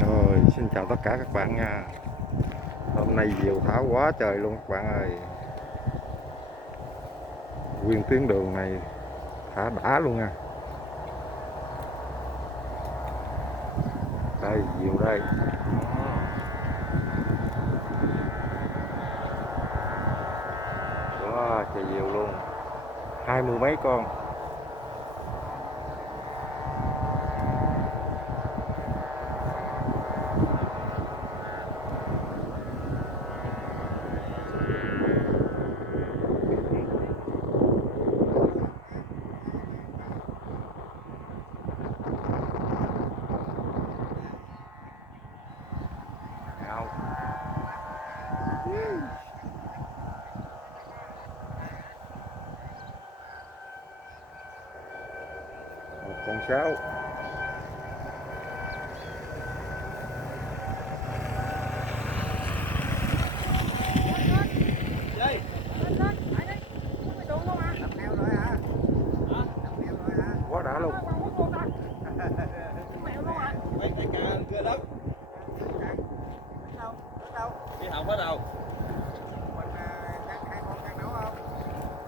Rồi, xin chào tất cả các bạn nha. Hôm nay diều thả quá trời luôn các bạn ơi. Nguyên tuyến đường này thả đã luôn nha. Đây, diều đây. Đó, trời diều luôn. 20 mấy con. Một con sáo. Quá đã luôn. Đi học ở đâu?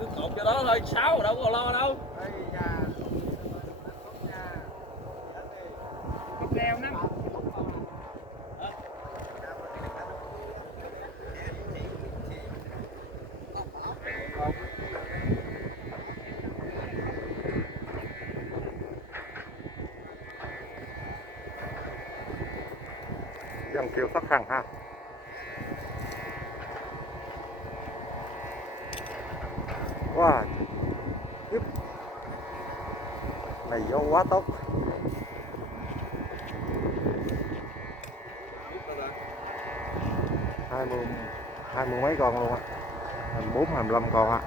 Cứ cột cho đó thôi, 6 rồi đâu có lo đâu. Dân kêu phát khăn ha. Wow. Này gió quá tốt. 20 mấy con luôn á. 24, 25 con á.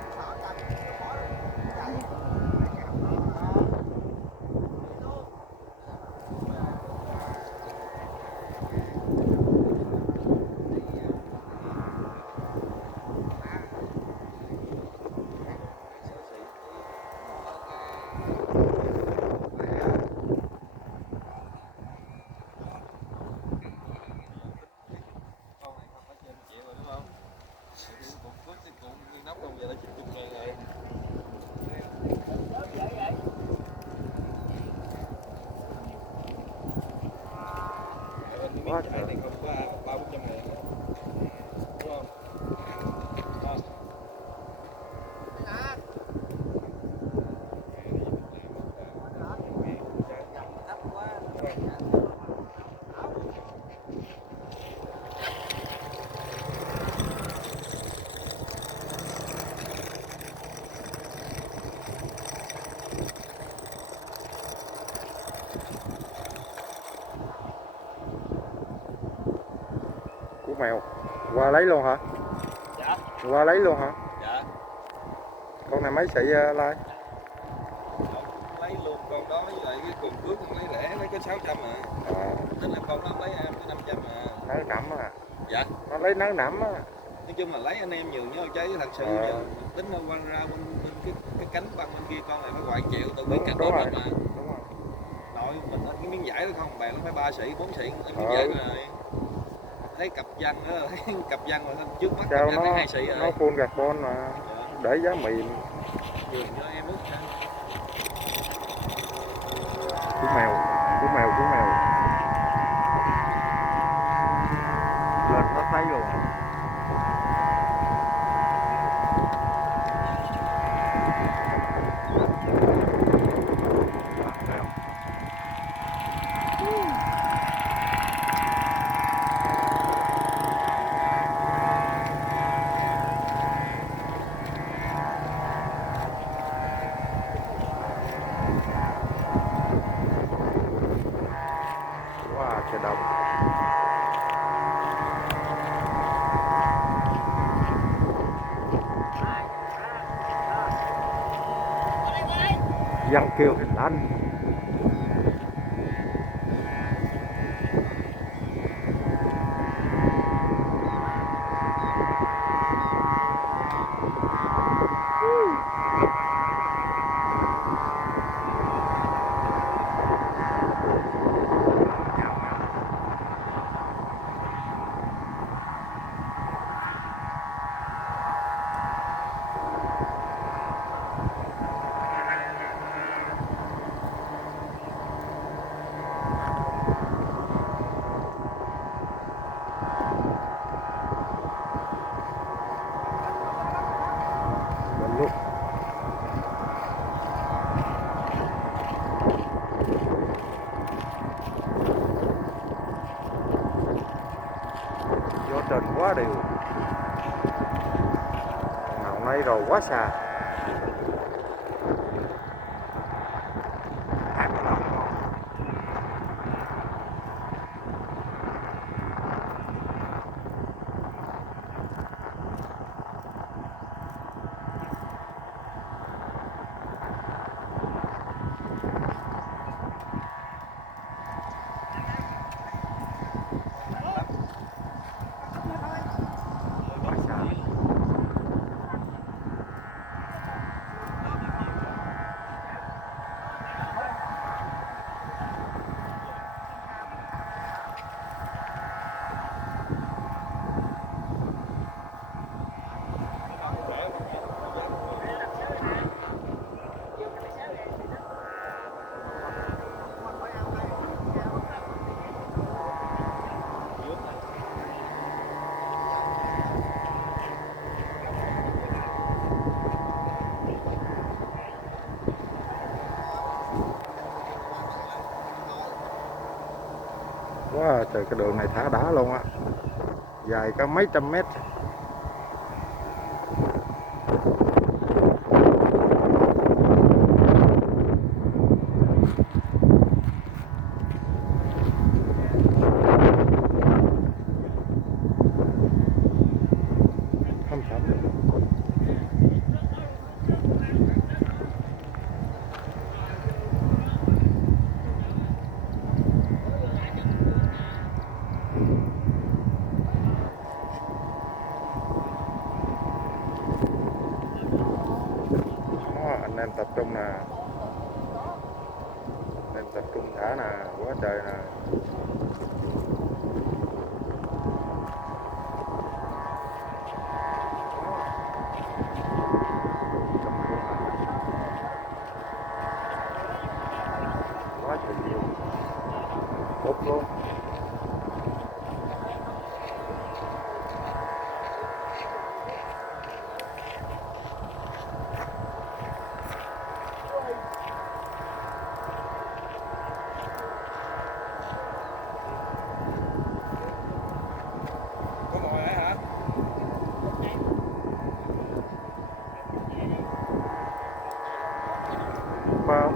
Quá trời này không có 300-400 ngàn đúng không? Của mèo. Qua lấy luôn hả? Dạ. Qua lấy luôn hả? Dạ. Con này mấy sợi lai? Lấy luôn con đó với lại cái cùng cước con lấy lẻ lấy cái 600 à. Tính là con nó lấy em cái 500 à. Nấu nẩm à? Dạ. Nó lấy nấu nẩm á. Nói chung là lấy anh em nhiều nhau chứ thật sự giờ tính nó quăng ra bên cái cánh băng bên kia con này phải vài triệu tự biết cắt đốt lên mà. Đúng rồi. Nội mình cái miếng vải đó không bạn nó phải 3 xị 4 xị cái miếng vải rồi. Thấy cặp văn đó thấy cặp văn mà trước mắt cặp văn thấy 2 xị rồi. Nó full carbon mà. Dạ. Để giá mềm. Dường cho em út ha. Chú mèo, chú mèo, chú mèo. Lên nó thấy luôn. Wow, trời đông. Dân kêu thì đánh. quá đều. Nào nay rồi quá xa. Wow, trời cái đường này thả đá luôn á, dài có mấy trăm mét. Không sắm được. Anh em tập trung nè, anh em tập trung thả nè, quá trời nè. Quá trời nhiều, tốt luôn.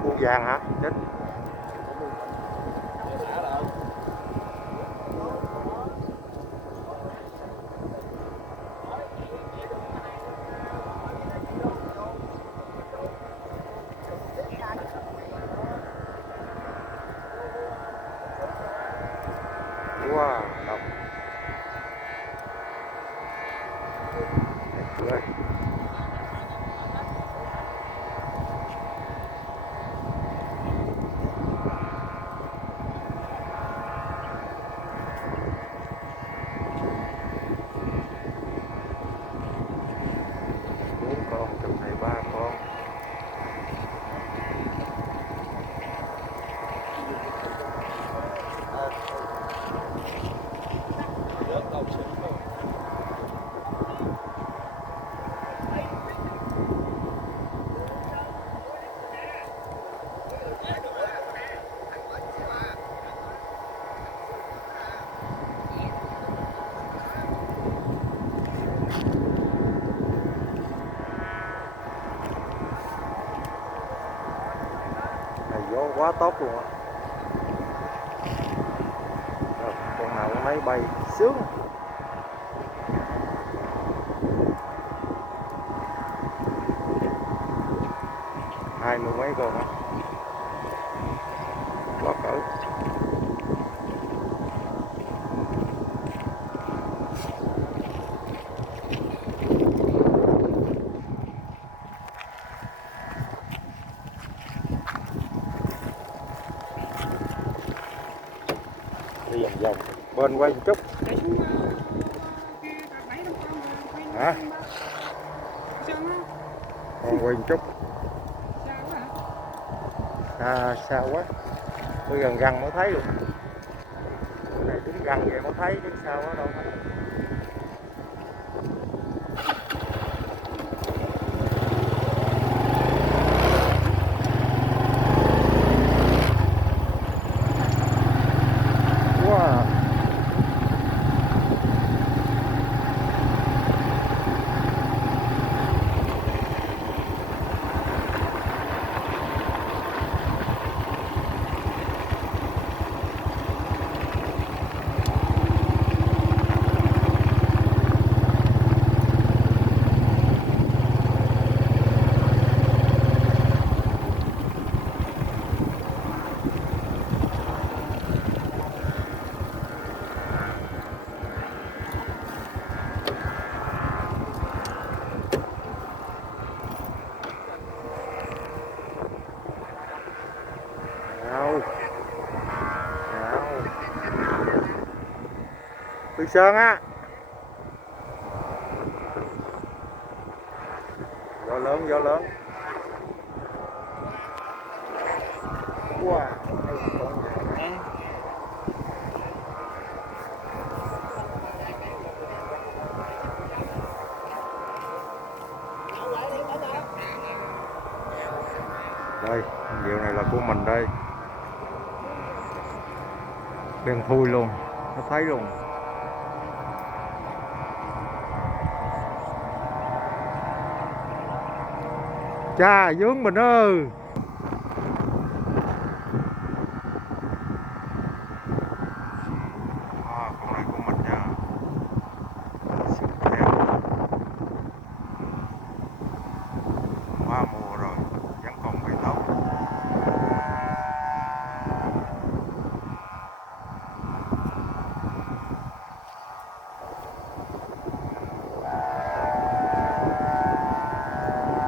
Cu vàng hả? Chết. Wow, đông. Đẹp quá. Con chừng này 3 con. Này gió quá tốt luôn á. Con nào con nấy bay sướng. Hai mươi mấy con á, quá cỡ. Đi vòng vòng bên quay một chút. Hả? Con quay một chút. Xa quá. Tôi gần gần mới thấy được. Cái này đứng gần vậy mới thấy, chứ xa quá đâu thấy. Wow. Từ Sơn á. Gió lớn, gió lớn. Wow. Đây, diều này là của mình đây. Đen thui luôn, nó thấy luôn. Cha dướng mình ơi. Con này của mình nha. Qua mùa rồi, vẫn còn bị tốt.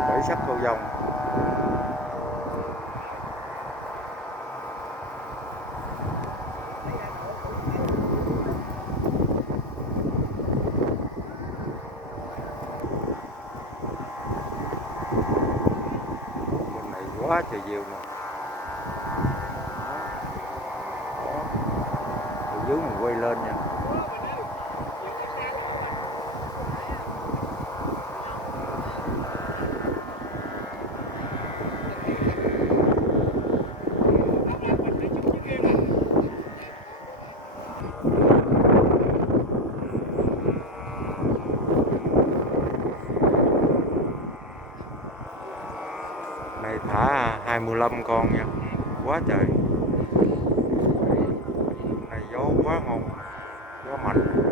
Bảy sắc cầu vồng. Bên này quá trời diều nè. Từ dưới mình quay lên nha. Này thả 25 con nha, quá trời. Này gió quá ngon, gió mạnh.